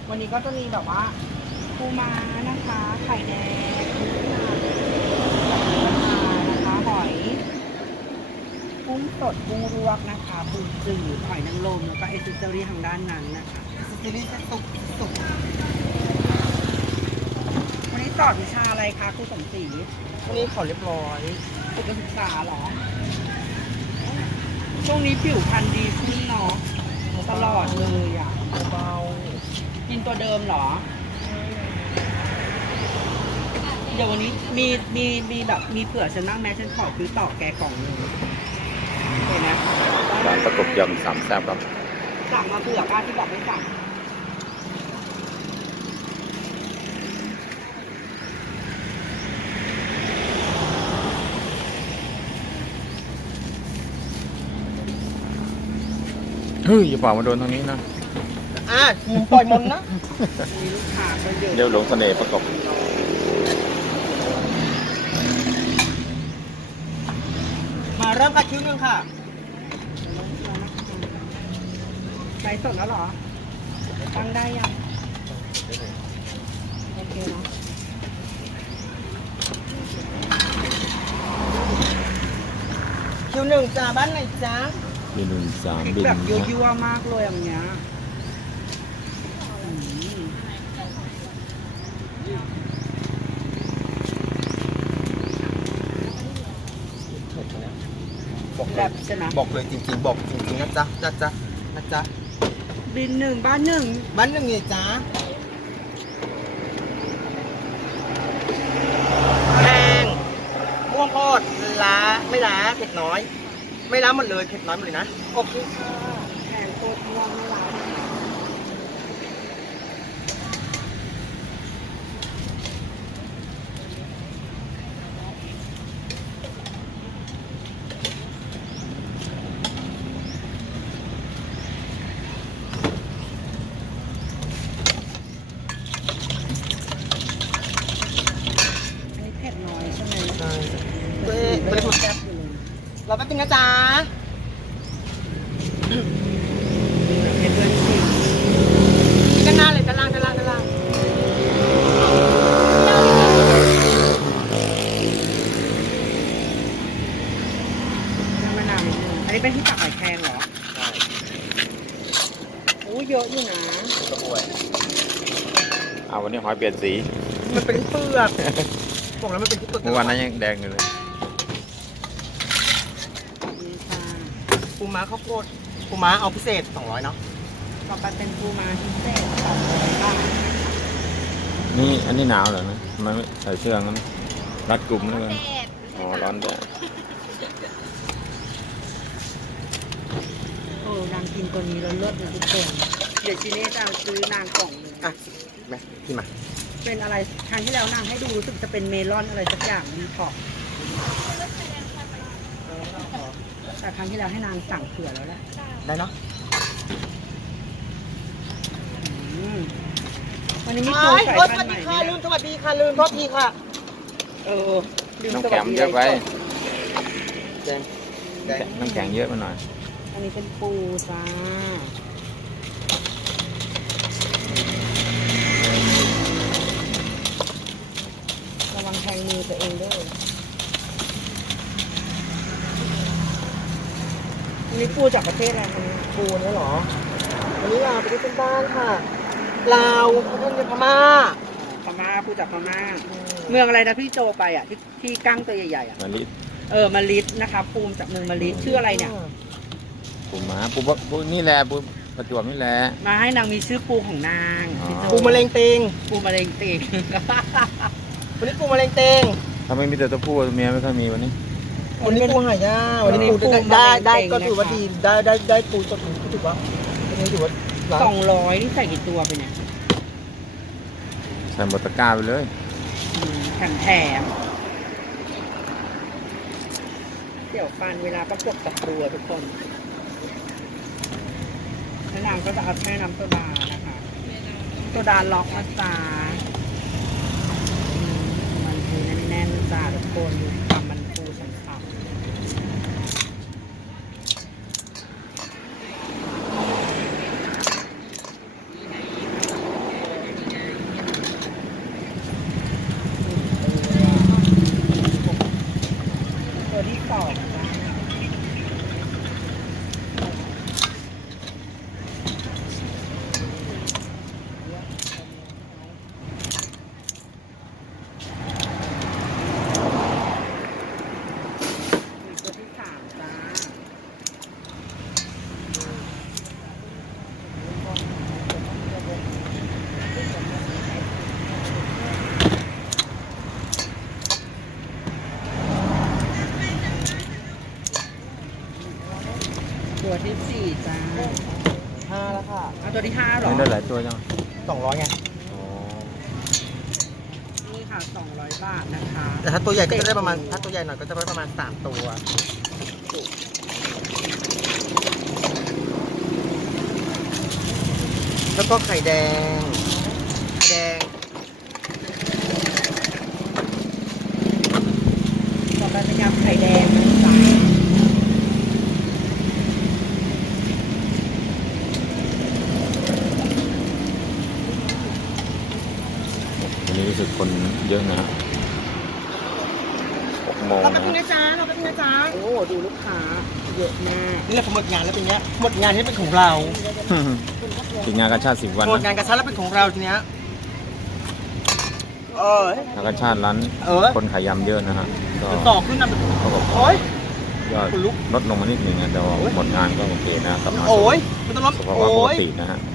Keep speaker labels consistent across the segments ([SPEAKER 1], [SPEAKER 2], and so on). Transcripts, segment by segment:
[SPEAKER 1] วันนี้ก็จะมีแบบว่าปูม้านะคะไข่แดงนะคะหอยกุ้งสดกุ้งลวกนะคะปูจืดหอยนางรมแล้วก็เอสเซอรี่ทางด้านนั้นนะคะเอสเซอรี่จะสุกวันนี้สอนวิชาอะไรคะครูสมศรี
[SPEAKER 2] วันนี้ขอเรียบร้อย
[SPEAKER 1] ฝึกศึกษาเหรอช่วงนี้ผิวพรรณดีขึ้นเนาะตลอดเลยอ่ะ
[SPEAKER 2] เบา
[SPEAKER 1] กินตัวเดิมเหรอ เดี๋ยววันนี้มีแบบมีเผื่อฉันนั่งแม้ฉันขอซื้อต่อแกกล่องหนึ่งเห็นไหม
[SPEAKER 3] ร้านประกบยำสามแซ่บครับ
[SPEAKER 1] สั่งมาเผื่อป้าที่บอกไม่สั่ง
[SPEAKER 3] เฮ้ยอย่าฝ่ามาโดนตรงนี้นะ
[SPEAKER 2] ปล่อยมนนะ
[SPEAKER 1] มีลูกค้าก็เยอะ
[SPEAKER 3] เร็วหลงเสน่ห์ประกบ
[SPEAKER 2] มาเริ่มค่ะคิวหนึ่งค่ะ
[SPEAKER 1] ไลฟ์สดแล้วเหรอ ตั้งได้ยัง โอเคเนาะ
[SPEAKER 2] คิวหนึ่งจ้าบ้านไหนจ้า
[SPEAKER 3] บินสาม
[SPEAKER 1] พริก
[SPEAKER 3] บิน
[SPEAKER 1] แบบ
[SPEAKER 3] นะ
[SPEAKER 1] ยั่วๆมากเลยอย่างเงี้ยอืมแบบใช่ไหม
[SPEAKER 2] บอกเลยจริงๆบอกจริงๆนะจ๊ะนะจ๊ะ
[SPEAKER 1] บินหนึ่งบ้านหนึ่ง
[SPEAKER 2] บ้านหนึ่งไงจ้าแพงม่วงโคตรล้าไม่ล้าเผ็ดน้อย ไม่ล้าหมดเลยเผ็ดน้อยหมดเลยนะโอเคค่ะ
[SPEAKER 1] แพงโคตรม่วงไม่ร้ายอันนี้เผ็ดน้อยใช่ไหม
[SPEAKER 2] ใช่เว้ย
[SPEAKER 1] ไม่ได้พูดแซ่บอยู่เลย
[SPEAKER 2] เราแป๊บนึงนะจ๊ะ
[SPEAKER 1] เผ็ดด้วยสิ
[SPEAKER 2] ด้านหน้าเลยด้านล่าง
[SPEAKER 1] น้ำมะนาวนิดนึงอันนี้เป็นที่ตักหอยแครงเหรอ
[SPEAKER 2] ใช่
[SPEAKER 1] โอ้เยอะอยู่นะ
[SPEAKER 2] กระบวย
[SPEAKER 3] เอาวันนี้หอยเปลี่ยนสี
[SPEAKER 2] มันเป็นเปลือกบอกแล้วมันเป็นที่เปลือก
[SPEAKER 3] เมื่อวานนั้นยังแดงอยู่เลย
[SPEAKER 1] นี่ค่ะ
[SPEAKER 2] ปูม้าข้าวโพดปูม้าเอาพิเศษ200เนาะ
[SPEAKER 1] ต่อไปเป็นปูม้าพิเศษ200 บาท
[SPEAKER 3] นี่อันนี้หนาวเหรอนะทำไมไม่ใส่เสื้องั้นรัดกลุ่มเลยอ๋อร้อนแดด
[SPEAKER 1] นางกินตัวนี้แล้วเลิศนะทุกคนเดี๋ยวจีเน่จะซื้อนางกล่องหนึง
[SPEAKER 2] อ่ะแม่ที่มา
[SPEAKER 1] เป็นอะไรครั้งที่แล้วนางให้ดูรู้สึกจะเป็นเมลอนอะไรสักอย่างดีพอแต่ครั้งที่แล้วให้นางสั่งเผื่อแล้วแหละ
[SPEAKER 2] ได้เนาะ
[SPEAKER 1] อืมวันนี้มี
[SPEAKER 2] ส
[SPEAKER 1] โปร
[SPEAKER 2] วัส
[SPEAKER 1] สาย
[SPEAKER 2] ดี
[SPEAKER 1] พันธุ์ใหม่
[SPEAKER 2] ค่ะ
[SPEAKER 1] ไหม
[SPEAKER 2] ลืมสวัสดีค่ะลืมโทษทีค่ะ
[SPEAKER 1] ลืม
[SPEAKER 3] น้ำ
[SPEAKER 1] สวั
[SPEAKER 3] แข็
[SPEAKER 1] ส
[SPEAKER 3] ง
[SPEAKER 1] ดี
[SPEAKER 3] เยอะไป
[SPEAKER 2] แดงแดง
[SPEAKER 3] น้ำแข็งเยอะไปหน่อย
[SPEAKER 1] อันนี้เป็นปูจ้าระวังแทงมือตัวเองด้วยอันนี้ปูจากประเทศอะไรคะเนี่ย
[SPEAKER 2] ปูเนี่ยเหรอวันนี้ลาวไปที่เป็นบ้านค่ะลาวประเทศพม่า
[SPEAKER 1] พม่าปูจากพม่า เมืองอะไรนะพี่โจไปอ่ะที่กั้งตัวใหญ่ๆอ่ะ
[SPEAKER 3] มาลิ
[SPEAKER 1] มาลิดนะคะปูจากเมืองมาลิดชื่ออะไรเนี่ย
[SPEAKER 3] ปูม้าปูนี่แหละปูประจวบนี่แหละ
[SPEAKER 1] มาให้นางมีชื่อปูของนางพี่โจ
[SPEAKER 2] ปูมะเร็งเตง
[SPEAKER 1] ปูมะเร็งตี
[SPEAKER 2] วันนี้ปูมะเร็งเตง
[SPEAKER 3] ถ้าไม่มีแต่ตัวผู้ตัวเมียไม่ค่อยมีวันนี้
[SPEAKER 2] วันนี้ปูหายากวันนี้ปูได้ก็ถือว่าดีได้ปูสดถือว่าวันนี้ถือว่า
[SPEAKER 1] 200นี่ใส่กี่ตัวไปเนี่ย
[SPEAKER 3] ใส่หมดตะกร้าไปเลย
[SPEAKER 1] แถมเดี๋ยวฟันเวลาประกบกับตัวทุกคนแล้วนางก็จะเอาแช่น้ำโซดานะคะโซดาล็อกนะจ๊ะมันปูแน่นๆจ้าทุกคนดูความมันปูฉ่ำๆ
[SPEAKER 3] ตัวจัง
[SPEAKER 2] 200ไง
[SPEAKER 3] อ๋อ
[SPEAKER 1] นี่ค่ะ200 บาทนะคะ
[SPEAKER 2] แต่ถ้าตัวใหญ่ก็จะได้ประมาณถ้าตัวใหญ่หน่อยก็จะได้ประมาณ3ตัวแล้วก็ไข่แดงไข่แดง
[SPEAKER 1] ต่อไปเป็นยำไข่แดงนะจ๊ะ
[SPEAKER 3] วันนี้รู้สึกคนเยอะนะฮะ6 โมง
[SPEAKER 2] เราไป
[SPEAKER 3] นะ
[SPEAKER 2] พึ่ง
[SPEAKER 3] ฮะ
[SPEAKER 2] นะจ๊ะเราไปพึ่งนะจ๊ะ
[SPEAKER 1] โอ้ดูลูกค้าเยอะมาก
[SPEAKER 2] นี่แหละหมดงานแล้วเป็นเนี้ยหมดงานที่เป็นของเรา
[SPEAKER 3] ติดงานกาชาติ10 วัน
[SPEAKER 2] หมด
[SPEAKER 3] นะ
[SPEAKER 2] งานกระชั้นแล้วเป็นของเราทีเนี้ยเออง
[SPEAKER 3] านกาชาติร้าน
[SPEAKER 2] อ
[SPEAKER 3] คนขายยำเยอะนะฮะก็
[SPEAKER 2] ต่อขึ้นนะ
[SPEAKER 3] เขาบอก
[SPEAKER 2] โอ้ย
[SPEAKER 3] ยอด
[SPEAKER 2] คุณลุก
[SPEAKER 3] ลดลงมานิดนึงนะแต่ว่าหมดงานก็โอเคนะกลับมา
[SPEAKER 2] โอ้ยมันต้องลบ
[SPEAKER 3] สภา
[SPEAKER 2] โอ้
[SPEAKER 3] วะปก
[SPEAKER 2] ย
[SPEAKER 3] ตินะฮะ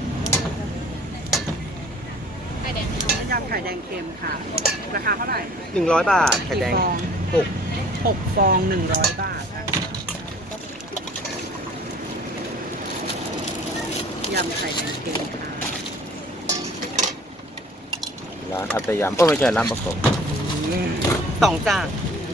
[SPEAKER 1] ยำไข่แดงเค็มค่ะ ราคาเท่าไหร่
[SPEAKER 2] 100 บาทไข่แดง
[SPEAKER 1] กี่ฟอง6 ฟอง100 บาทนะคะยำไข่แดงเค็มค่ะ
[SPEAKER 3] ร้านอัตยามก็ไม่ใช่ร้านประกบ
[SPEAKER 2] 2 จาน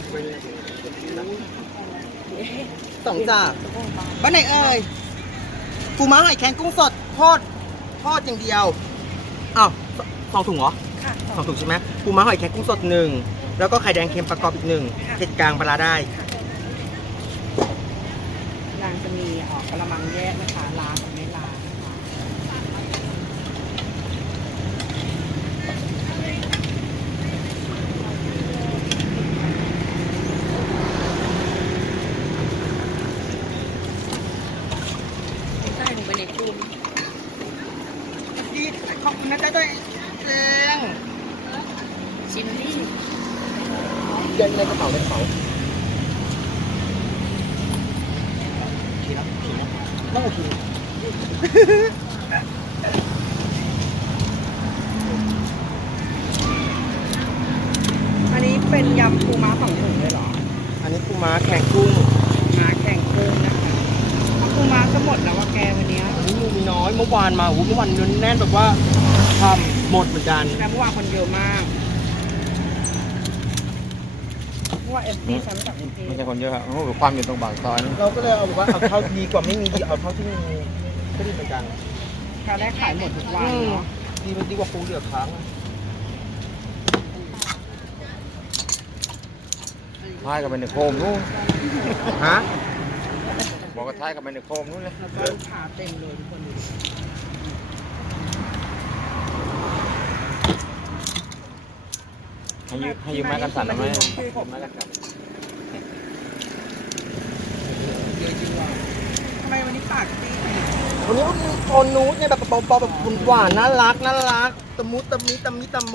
[SPEAKER 2] 2 จานบ้านไหนเอ่ยปูม้าหอยแครงกุ้งสดทอดอย่างเดียวอ้าว2 ถุงเหรอ
[SPEAKER 1] ค่ะ
[SPEAKER 2] 2 ถุงใช่ไหมปูม้าหอยแครงกุ้งสด1แล้วก็ไข่แดงเค็มประกอบอีก1เผ็ดกลางปลาร้าได้
[SPEAKER 1] นางจะมีกระมังแยกนะคะล้างกับไม่ล้างนะคะ
[SPEAKER 4] ใส่ลงไปในกลุ่ม
[SPEAKER 2] ดีขอบคุณนะจ๊ะตัวเอง
[SPEAKER 4] ชิมนี่
[SPEAKER 2] เดินในกระเป๋าต้องโอเค
[SPEAKER 1] อันนี้เป็นยำปูม้า2 ถุงเลยเหรอ
[SPEAKER 2] อันนี้ปูม้าแข่งกุ้ง
[SPEAKER 1] ม้าแข่งกุ้งนะคะเอาปูม้าก็หมดแล้วว่าแกวันเนี้ย
[SPEAKER 2] อันนี้มีน้อยเมื่อวานมาโอ้โหเมื่อวานเนื้อแน่นแบบว่าทำหมดเหมือนกัน
[SPEAKER 1] แต่เมื่อวานคนเยอะมากเมื่อวานเอฟซีฉันกับเอฟซี
[SPEAKER 3] ไม่ใช่คนเยอะครับโอ้โหความอยู่ตรงปากซอยนี่
[SPEAKER 2] เราก็เลยเอาแบบว่าเอาเท่าดีกว่าไม่มีดีเอาเท่าที่มีก็ดีเหมือนกัน
[SPEAKER 1] เขาได้ขายหมดทุกวันเนาะ
[SPEAKER 2] ดีกว่าปูเหลือค้างอะ
[SPEAKER 3] ท้ายกับไปในโคมนู้น
[SPEAKER 2] ฮะ
[SPEAKER 3] บอกว่าท้ายกับไปในโคมนู้นเลย
[SPEAKER 1] แล้วก็ลูกค้าเต็มเลยทุกคนดู
[SPEAKER 3] ให้ยืมไม้กันสั่นหรือไม่ไม้กันสั่น
[SPEAKER 1] เยอะจริงว่ะทำไมวันนี้ปากซีด
[SPEAKER 2] วันนี้มันโทนนูดเนี่ยแบบเบาๆแบบหวานน่ารักตะมุตะมิตะมู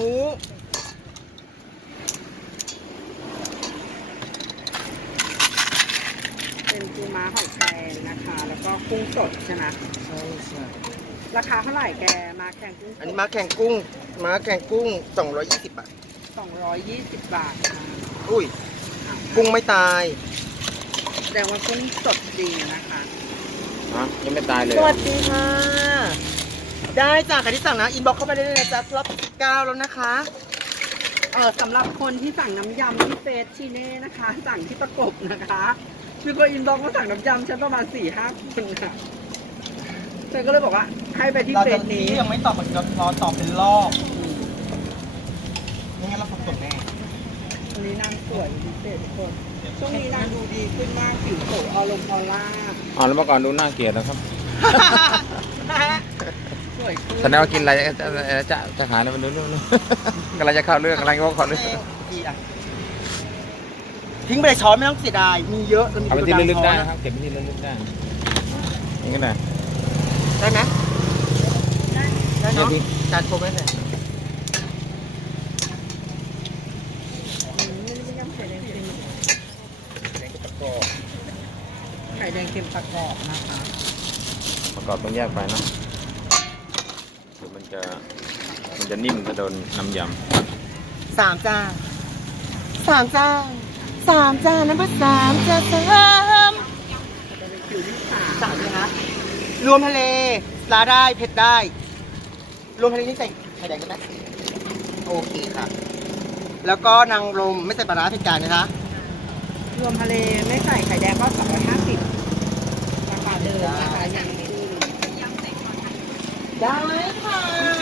[SPEAKER 1] เป็นปูม้าหอยแครงนะคะ แล้วก็กุ้งสดใช่ไหม
[SPEAKER 2] ใช่
[SPEAKER 1] ราคาเท่าไหร่แกมาแข่งกุ้งส
[SPEAKER 2] อัน
[SPEAKER 1] ด
[SPEAKER 2] นี้ม้าแข่งกุ้ง220 บาท
[SPEAKER 1] 220 บาทนะ
[SPEAKER 2] อุ้ยกุ้งไม่ตาย
[SPEAKER 1] แสดงว่ากุ้งสดจริงนะคะ
[SPEAKER 3] ฮะยังไม่ตายเลย
[SPEAKER 2] สวัสดีค่ะ ได้จ้ะใครที่สั่งนะอินบ็อกเข้าไปได้เลยนะจ๊ะรอบ9แล้วนะคะ
[SPEAKER 1] สำหรับคนที่สั่งน้ำยำที่เฟสชีเน่นะคะ สั่งที่ประกบนะคะมีคนอินบ็อกซ์มาสั่งน้ำยำฉันประมาณ 4-5 คนค่ะฉันก็เลยบอกว่าให้ไปที่
[SPEAKER 2] เรา
[SPEAKER 1] เฟ
[SPEAKER 2] จะ
[SPEAKER 1] สนี้
[SPEAKER 2] ยังไม่ตอบเรารอตอบเป็นรอบไม่งั้นเราสับสนแน่
[SPEAKER 1] วันนี้นางสวยพิเศษทุกคนช่วงนี้นางดูดีขึ้นมากผิวโสออลงออร่า
[SPEAKER 3] อ๋อแล้วเมื่อก่อนดูน่าเกลียดนะครับ
[SPEAKER 1] สวยขึ้น
[SPEAKER 3] แสดงว่ากินอะไรจะขายแล้วมันดูเรื่องเลยกำลังจะเข้าเรื่องกำลังจะเข้าเรื่อง
[SPEAKER 2] ดีอ่ะทิ้งไปเลยช้อนไม่ต้องเสียดายมีเยอะเรามี
[SPEAKER 3] เอาไปที่ลึกๆได้
[SPEAKER 2] ช้อน
[SPEAKER 3] นะครับเก็บไปที่ลึกๆได้นี่ก็ได้
[SPEAKER 2] ได้ไหมได้เนาะ
[SPEAKER 3] เนี่ยพี่
[SPEAKER 2] จานโชว์ไว้เลย
[SPEAKER 1] นี่ไม่ยำไข่แดงเค็มไข่แดงเค็มประกอบนะคะ
[SPEAKER 3] ประกอบต้องแยกไปเนอะเดี๋ยวมันจะนิ่มถ้าโดนน้ำย
[SPEAKER 2] 3 จาน3 จานน้ำปลา3 จาน
[SPEAKER 1] จะเป็นคิวที่3
[SPEAKER 2] 3เลยนะรวมทะเลปลาได้เผ็ดได้รวมทะเลนี่ใส่ไข่แดงได้ไหมโอเคค่ะ แล้วก็นางรมไม่ใส่ปลาร้าเผ็ดกลางนะคะ
[SPEAKER 1] รวมทะเลไม่ใส่ไข่แดงก็250ราคาเดิมนะคะยังไม่ได้
[SPEAKER 2] ได้ค่ะ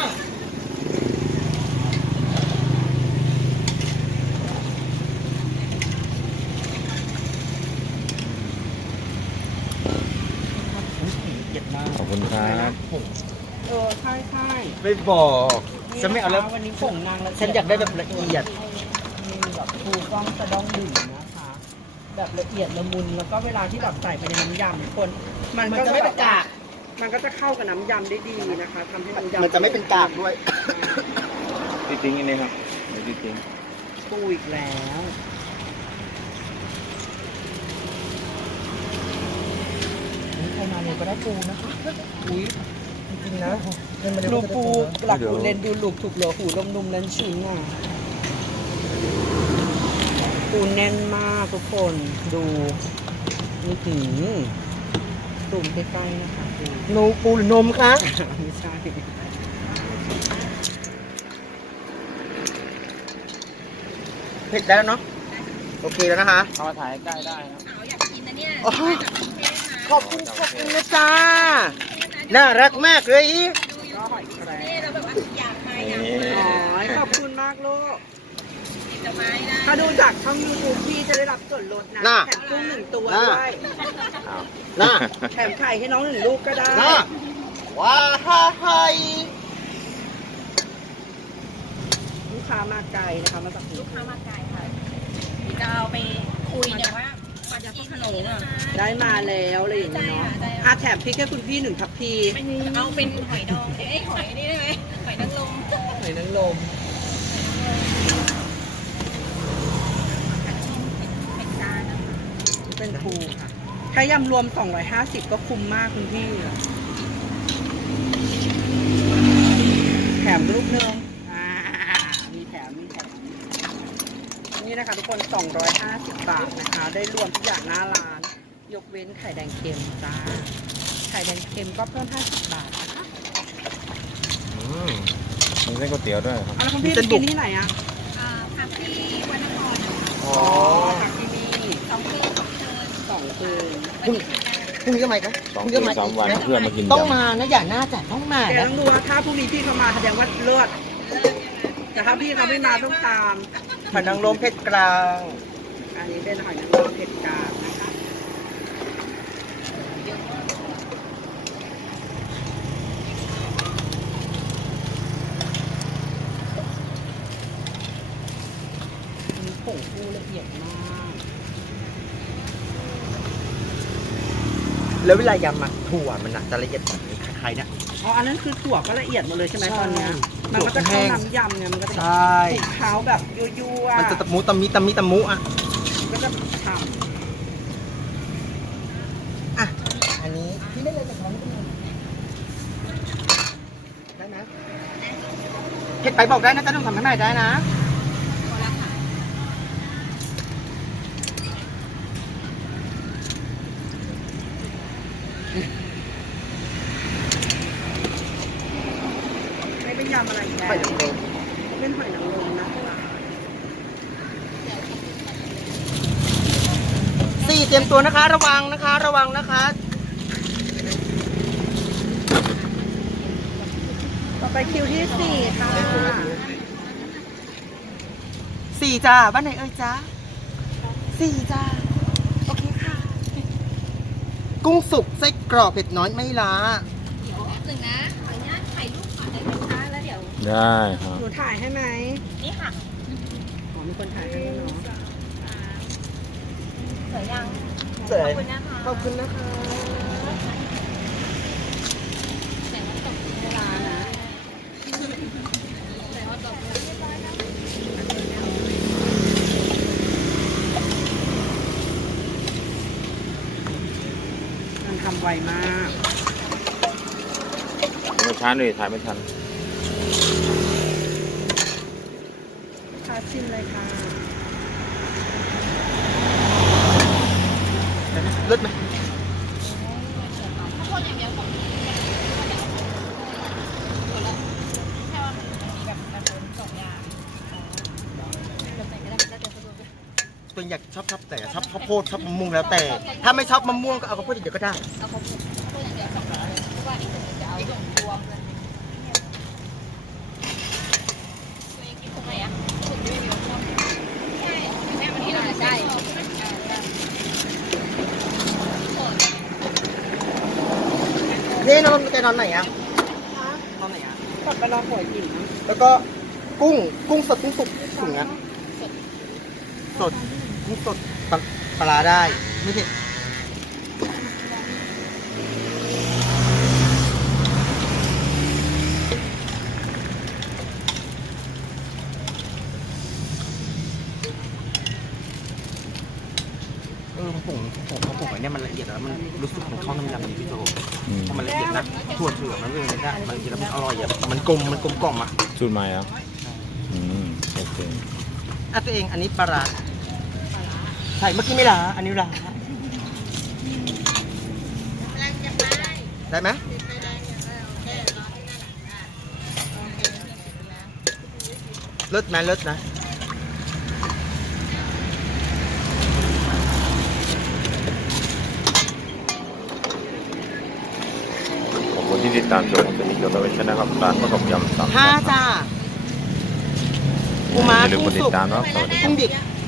[SPEAKER 2] เย็ดมาก
[SPEAKER 3] ขอบคุณครับ
[SPEAKER 1] ใช่ใช่
[SPEAKER 2] ไม่บอกฉันไม่เอาแล้ว
[SPEAKER 1] วันนี้ผงนางละ
[SPEAKER 2] ฉันอยากได้แบบละเอียด
[SPEAKER 1] มีแบบฟูกล้องสะดองดึงนะคะ แบบละเอียดละมุนแล้วก็เวลาที่แบบใส่ไปในน้ำยำคนมัน
[SPEAKER 2] มัน
[SPEAKER 1] ก็
[SPEAKER 2] จะไม่เป็นกาก
[SPEAKER 1] มันก็จะเข้ากับน้ำยำได้ดีนะคะทำให้น้ำยำ
[SPEAKER 2] มันจะไม่เป็นกากด้วย
[SPEAKER 3] ที่ทิ้งอันนี้ครับที่ทิ้ง
[SPEAKER 1] ปูอีกแล้วใครมาเนี่ยก็ได้ปูนะคะ
[SPEAKER 2] อุ้ยจริงๆนะเงินมัน
[SPEAKER 1] ดูปูหลักปูเลนดูหลุกถูกเหลือหูลมนุ่มนั้นชุ่มอ่ะปูแน่นมากทุกคนดูนี่ถึงตุ่มใกล้ๆนะคะปู
[SPEAKER 2] โนปูหรือนมคะ
[SPEAKER 1] ไม่ใช่
[SPEAKER 2] เผ็ดได้แล้วเนาะโอเคแล้วนะคะ
[SPEAKER 3] เอามาถ่ายใกล้ได้ครับ
[SPEAKER 4] สาวอยากกินนะเนี่ย
[SPEAKER 2] โอ้ยขอบคุณนะจ๊ะน่ารักมากเลย
[SPEAKER 1] ก็หอยแครง
[SPEAKER 4] นี่เราแบบว่าอยากมาอยาก
[SPEAKER 3] นี่
[SPEAKER 1] อ๋อขอบคุณมากลูก
[SPEAKER 4] กินดอกไม้นะ
[SPEAKER 1] ถ้าดูจากช่องยูทูบพี่จะได้รับส่วนลดนะ
[SPEAKER 2] น่ะ
[SPEAKER 1] แถมกุ้ง1 ตัว
[SPEAKER 2] น่ะ
[SPEAKER 1] ด้วย
[SPEAKER 3] อ้าว
[SPEAKER 2] น่า
[SPEAKER 1] แถมไข่ให้น้อง1 ลูกก็ได้
[SPEAKER 2] น่าว้าฮ่าไฮ
[SPEAKER 1] ลูกค้ามาไกลนะคะมาจาก
[SPEAKER 4] ลูกค้ามาไกลค่ะจะเอาไปคุยเนี่ยว่ามาจากขนมอ่ะ
[SPEAKER 1] ได้มาแล้วอะไรอย่างเงี้ยเนาะ
[SPEAKER 4] ได้ค่ะ
[SPEAKER 1] อ่ะแถมพริกให้คุณพี่1 ทัพพี
[SPEAKER 4] เอาเป็นหอยดองเอ้ยหอยนี่ได้ไหมหอยนางรม
[SPEAKER 1] หอยนางรม
[SPEAKER 4] เป็นจานนะคะ
[SPEAKER 1] เป็นปูค่ะถ้ายำรวม250ก็คุ้มมากคุณพี่แถมลูกนึงมีแถมนี่นะคะทุกคน250 บาทนะคะ ได้รวมทุกอย่างหน้าร้าน ยกเว้นไข่แดงเค็มจ้าไข่แดงเค็มก็เพิ่ม50 บาทนะคะ
[SPEAKER 3] มีเส้นก๋วยเตี๋ยวด้วยครับ
[SPEAKER 1] เอาแล้วคุณพี่จะกินที่ไหนอ่ะ
[SPEAKER 4] พักที่วันนคร
[SPEAKER 1] อ๋อพักที่นี่
[SPEAKER 4] 2 คืน2 คืน
[SPEAKER 1] 2 คืน
[SPEAKER 2] พรุ่งนี้ก็มาอีกนะ
[SPEAKER 3] 2
[SPEAKER 2] พรุ่ง
[SPEAKER 3] คื
[SPEAKER 2] นี้
[SPEAKER 3] น
[SPEAKER 2] ก็มา
[SPEAKER 3] 3 วัน
[SPEAKER 2] อีกนะ
[SPEAKER 3] เพื่อมากิน
[SPEAKER 2] ต้อง
[SPEAKER 3] ยำ
[SPEAKER 2] มานะอย่าหน้าจัดต้องมา
[SPEAKER 1] แต่
[SPEAKER 2] นะ
[SPEAKER 1] ต้องดูว่าถ้าพรุ่งนี้พี่เขามาแสดงว่าเลิศแต่ถ้าพี่เขาไม่มาต้องตาม
[SPEAKER 2] ผัดนางรมเผ็ดกลาง
[SPEAKER 1] อันนี้เป็นหอยนางรมเผ็ดกาดนะคะมีผงฟูละเอียดมาก
[SPEAKER 2] แล้วเวลายำอะถั่วมันอะจะละเอียดแบบนี้คล้ายๆเนี่ย
[SPEAKER 1] อ๋อ อันนั้นคือถั่วก็ละเอียดหมดเลยใช่ไหม
[SPEAKER 2] ใช่
[SPEAKER 1] ตอนเนี้ยมันก็จะเข้าน้ำยำไงมันก็จะ
[SPEAKER 2] ใช่
[SPEAKER 1] คลุกเคล้าแบบยั่วๆ
[SPEAKER 2] มันจะตะมุตะมิตะมิตะมุอะ
[SPEAKER 1] ก็จะฉ่
[SPEAKER 2] อ่ะอันนี้ที่ได้เลยแต่ของไม่เป็นไรได้นะเผ็ดไปบอกได้นะจะต้องทำให้ใหม่ได้นะ
[SPEAKER 1] ำไม่เป็นยำอะไรแค่
[SPEAKER 2] ไปอย่างเร็ว
[SPEAKER 1] เป็นหอยนางรมนะคะ
[SPEAKER 2] 4เตรียมตัวนะคะ ระวังนะคะ ระวังนะคะ
[SPEAKER 1] ต่อไปคิวที่ 4 ค่ะ
[SPEAKER 2] 4จ้าบ้านไหนเอ่ยจ้า4จ้าโอเคค่ะ กุ้งสุกไส้กรอบเผ็ดน้อยไม่ล้า
[SPEAKER 4] เดี๋ยวแป๊บนึงนะขออนุญาตถ่ายรูปก่อนได้ไหมคะแล้วเดี๋ยว
[SPEAKER 3] ได้ครับ
[SPEAKER 1] หนูถ่ายให้ไหม
[SPEAKER 4] นี่ค่ะ
[SPEAKER 1] อ๋อมีคนถ่ายให้แล้วเนาะ
[SPEAKER 4] สวยยัง
[SPEAKER 2] สวย
[SPEAKER 4] ขอบคุณนะคะ
[SPEAKER 2] ขอบคุณนะคะ
[SPEAKER 4] แต่ว่าตกเวลานะแต่ว่าตกเวลาเรียบร้อยแล้ว
[SPEAKER 1] มันทำไวมาก
[SPEAKER 3] ไม่ช้าเลยถ่ายไม่ทัน
[SPEAKER 1] ค่ะชิมเลยค่ะ
[SPEAKER 2] เลิศไหม
[SPEAKER 4] ข้าวโพดอย่างเดียวของ
[SPEAKER 2] ตัวเองอยากชอบแต่ชอบข้าวโพดชอบมะม่วงแล้วแต่ ถ้าไม่ชอบมะม่วงก็เอาข้าวโพดเดี๋ยวก็ได้
[SPEAKER 4] เอาเขาพูดอย่างเดียว200เพราะว่าอีกคนจะเอารวมกันตัวเองกินตรงไหนอ่ะคุณด้วยเดี๋ยวรวมใช่แม่มันที่เราใช่
[SPEAKER 2] นี่นอนจะนอนไหนอะนอนไหนอะ
[SPEAKER 1] กลับไปรอหัวหินนะ
[SPEAKER 2] แล้วก็กุ้งสดกุ้งสุกถุงนะสดกุ้งสดปลาร้าได้ไม่เผ็ดผงไอ้เนี่ยมันละเอียดแล้วมันรู้สึกมันเข้าน้ำยำดีพี่โจ
[SPEAKER 3] อืม
[SPEAKER 2] เพราะมันละเอียดนะถั่วเถื่อนมันเลยนะมันกินแล้วมันอร่อยอ่ะมันกลมกล่อมอ่ะ
[SPEAKER 3] สูตรใหม่เหรออืมโอเค
[SPEAKER 2] อ่ะตัวเองอันนี้ปลาร้าใช่เมื่อกี้ไม่ลาอันนี้ลาได้ไหมเลิศไหมเลิศนะ
[SPEAKER 3] ขอบคุณที่ติดตามชมสนิทจนเราเป็นชนะครับร้านประกอบยำสาม
[SPEAKER 2] ห้า
[SPEAKER 3] ชั้น
[SPEAKER 2] จ้าปูม้า
[SPEAKER 3] อย่าลืม
[SPEAKER 2] กุ้
[SPEAKER 3] ก
[SPEAKER 2] ง
[SPEAKER 3] ดติ
[SPEAKER 2] สุ
[SPEAKER 3] ด
[SPEAKER 2] ก
[SPEAKER 3] ตามนะครับสวัสดีครับ
[SPEAKER 2] กุ้งดิบ